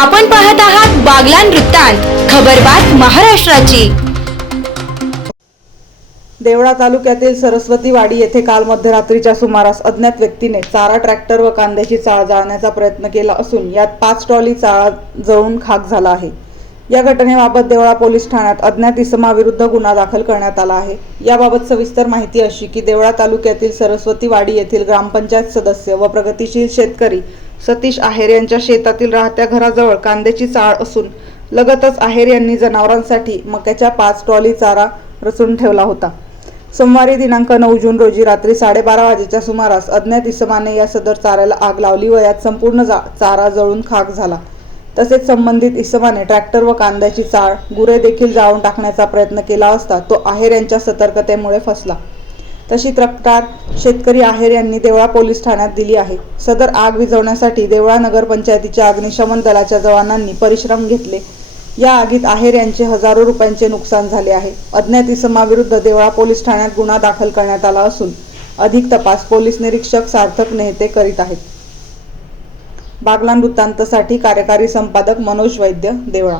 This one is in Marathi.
आपण पाहत आहात बागलान वृत्तांत खबरबात महाराष्ट्राची. देवळा तालुक्यातील सरस्वतीवाडी येथे काल मध्यरात्रीच्या सुमारास अज्ञात व्यक्तीने चारा ट्रॅक्टर व कांद्याची चाळ जाळण्याचा प्रयत्न केला असून यात पाच ट्रॉली चाळा जळून खाक झाला आहे. या घटनेबाबत देवळा पोलीस ठाण्यात अज्ञात इसमाविरुद्ध गुन्हा दाखल करण्यात आला आहे. याबाबत सविस्तर माहिती अशी की देवळा तालुक्यातील सरस्वती वाडी येथील ग्रामपंचायत सदस्य व प्रगतिशील शेतकरी सतीश आहेर यांच्या शेतातील राहत्या घराजवळ कांद्याची चाळ असून लगतच आहेर यांनी जनावरांसाठी मक्याच्या पाच ट्रॉली चारा रचून ठेवला होता. सोमवारी दिनांक नऊ जून रोजी रात्री साडेबारा वाजेच्या सुमारास अज्ञात इसमाने या सदर चाऱ्याला आग लावली व यात संपूर्ण जा चारा जळून खाक झाला. तसेच संबंधित इसमाने ट्रॅक्टर व कांद्याची चाळ गुरे देखील जाळून टाकण्याचा प्रयत्न केला असता तो आहेर यांच्या सतर्कतेमुळे फसला. तशी तक्रार शेतकरी आहेर यांनी देवळा पोलीस ठाण्यात दिली आहे. सदर आग विझवण्यासाठी देवळा नगरपंचायतीच्या अग्निशमन दलाच्या जवानांनी परिश्रम घेतले. या आगीत आहेर यांचे हजारो रुपयांचे नुकसान झाले आहे. अज्ञात इसमाविरुद्ध देवळा पोलीस ठाण्यात गुन्हा दाखल करण्यात आला असून अधिक तपास पोलीस निरीक्षक सार्थक नेहते करीत आहेत. बागलान वृत्तांतसाठी कार्यकारी संपादक मनोज वैद्य देवळा.